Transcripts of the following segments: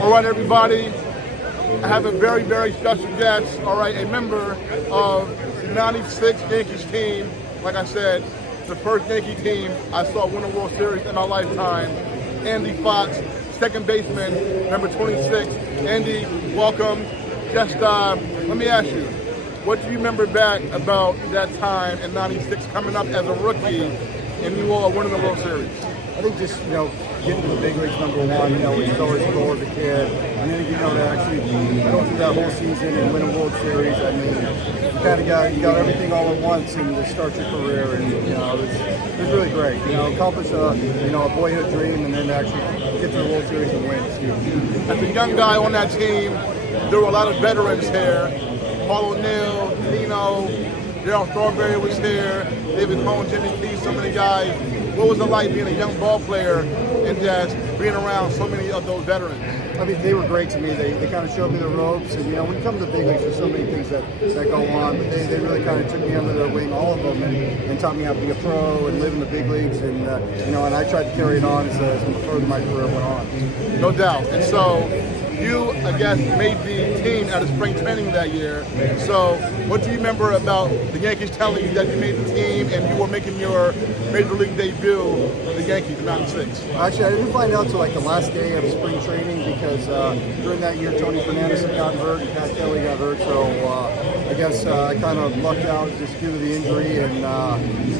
All right, everybody. I have a very, very special guest. All right, a member of the '96 Yankees team. Like I said, the first Yankee team I saw win a World Series in my lifetime. Andy Fox, second baseman, number 26. Andy, welcome. Just let me ask you, what do you remember back about that time in '96 coming up as a rookie and you all winning the World Series? I think just, getting to the big leagues, number one, which is always a goal as a kid. And then, to actually go through that whole season and win a World Series, I mean, you got everything all at once and to start your career. And, it was really great. Accomplish a boyhood dream and then to actually get to the World Series and win. It's huge. As a young guy on that team, there were a lot of veterans here. Paul O'Neill, Tino, Darryl Strawberry was here, David Cone, Jimmy Key, so many guys. What was it like being a young ball player and just being around so many of those veterans? I mean, they were great to me. They kind of showed me the ropes. And, when you come to the big leagues, there's so many things that go on. But they really kind of took me under their wing, all of them, and taught me how to be a pro and live in the big leagues. And, and I tried to carry it on as further my career went on. No doubt. And so you, I guess, made the team out of spring training that year. So what do you remember about the Yankees telling you that you made the team and you were making your Major League debut with the Yankees in '96? Actually, I didn't find out till the last day of spring training because during that year, Tony Fernandez had gotten hurt and Pat Kelly got hurt. So I guess I kind of lucked out just due to the injury. And,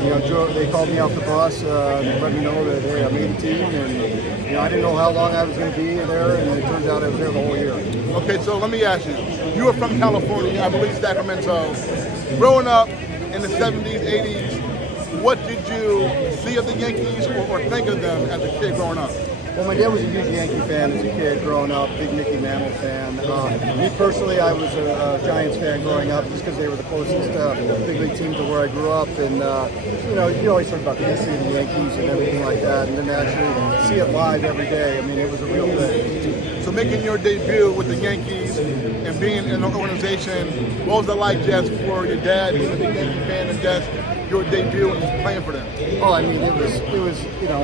they called me off the bus and let me know that, hey, I made the team. And, I didn't know how long I was going to be there. And it turns out I was there the whole year. Okay, so let me ask you. You were from California, I believe Sacramento. Growing up in the 70s, 80s, what did you see of the Yankees or think of them as a kid growing up? Well, my dad was a huge Yankee fan as a kid growing up, big Mickey Mantle fan. Me personally, I was a Giants fan growing up just because they were the closest big league team to where I grew up. And, you always heard about the history of the Yankees and everything like that. And then to actually see it live every day, I mean, it was a real thing. So making your debut with the Yankees and being in the organization, what was it like just for your dad being a big Yankee fan and just your debut and just playing for them? Oh, I mean, it was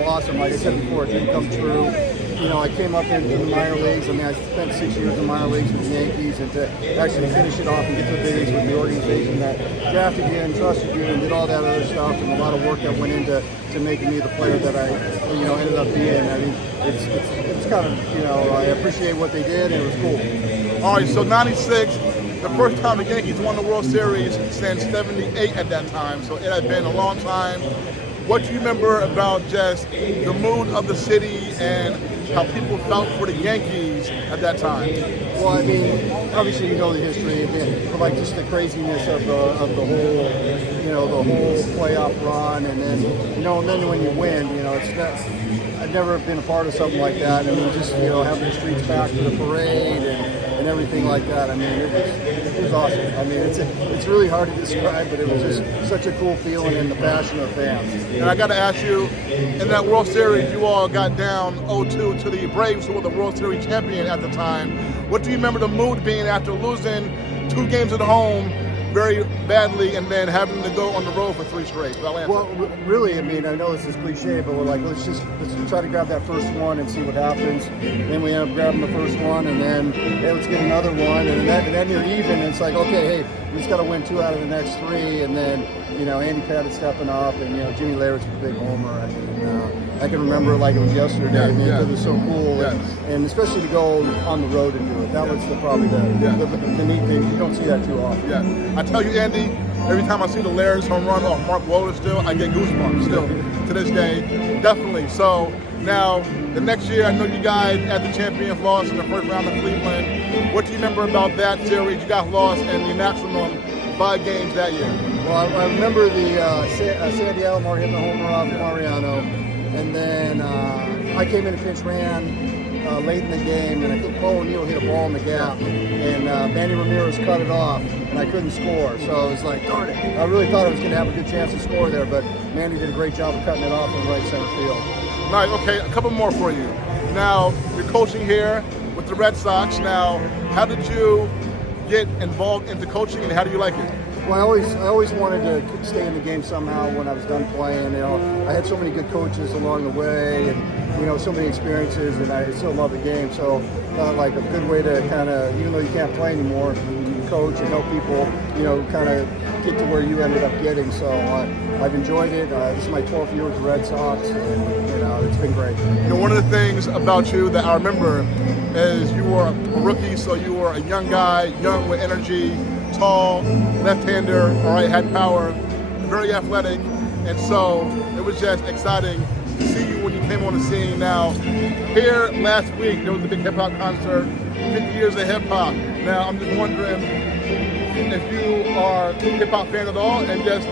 awesome. Like I said before, it didn't come true. I came up into the minor leagues. I mean, I spent 6 years in minor leagues with the Yankees, and to actually finish it off and get to the big leagues with the organization that drafted you and trusted you and did all that other stuff, and a lot of work that went into making me the player that I, ended up being. I mean, it's kind of, I appreciate what they did, and it was cool. All right, so '96. The first time the Yankees won the World Series since '78 at that time, so it had been a long time. What do you remember about just the mood of the city and how people felt for the Yankees at that time? Well, I mean, obviously the history, but just the craziness of the whole, the whole playoff run, and then, and then when you win, it's not. I've never been a part of something like that. I mean, just having the streets back for the parade and everything like that. I mean, it was awesome. I mean, it's really hard to describe, but it was just such a cool feeling and the passion of fans. And I got to ask you, in that World Series, you all got down 0-2 to the Braves, who were the World Series champion at the time. What do you remember the mood being after losing 2 games at home very badly and then having to go on the road for 3 straight? Well, really, I mean, I know this is cliche, but we're like, let's try to grab that first one and see what happens. Then we end up grabbing the first one, and then, hey, let's get another one, and then you're even. And it's like, okay, hey, we just got to win 2 out of the next 3, and then, Andy Pettitte stepping up, and, Jimmy Leyritz with the big homer. I mean, I can remember it like it was yesterday. I mean, it was so cool, and especially to go on the road and do it. That was probably the neat thing. You don't see that too often. Yeah, I tell you, Andy, every time I see the Leyritz home run off Mark Wohler still, I get goosebumps still to this day. Definitely. So now, the next year, I know you guys at the champions lost in the first round of Cleveland. What do you remember about that series? You guys lost in the maximum 5 games that year. Well, I remember the Sandy Alomar hitting the homer off Mariano, and then I came in and pinch ran late in the game, and I think Paul O'Neill hit a ball in the gap, and Manny Ramirez cut it off, and I couldn't score. So I was like, darn it. I really thought I was going to have a good chance to score there, but Manny did a great job of cutting it off in right center field. All right, okay, a couple more for you. Now, you're coaching here with the Red Sox. Now, how did you get involved into coaching, and how do you like it? Well, I always wanted to stay in the game somehow when I was done playing. You know, I had so many good coaches along the way, and you know, so many experiences, and I still love the game. So, like a good way to kind of, even though you can't play anymore, you coach and help people, you know, kind of get to where you ended up getting. So I've enjoyed it. This is my 12th year with the Red Sox, and you know, it's been great. You know, one of the things about you that I remember is you were a rookie, so you were a young guy, young with energy, tall, left-hander, all right, had power, very athletic, and so it was just exciting to see you when you came on the scene. Now, here last week, there was a big hip-hop concert, 50 years of hip-hop. Now, I'm just wondering if you are a hip-hop fan at all, and just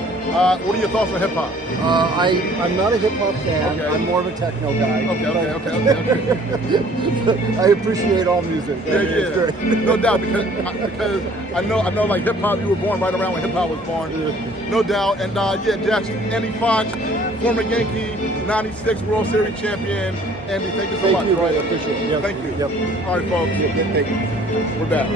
what are your thoughts on hip-hop? I'm not a hip hop fan. Okay. I'm more of a techno guy. Okay. I appreciate all music. Yeah, It's great. no doubt, because I know like hip hop. You were born right around when hip hop was born, no doubt. And yeah, Jackson, Andy Fox, former Yankee, '96 World Series champion. Andy, thank you so much. Thank you, I appreciate it. Yes. Thank you. Yep. All right, folks. Yeah, thank you. We're back.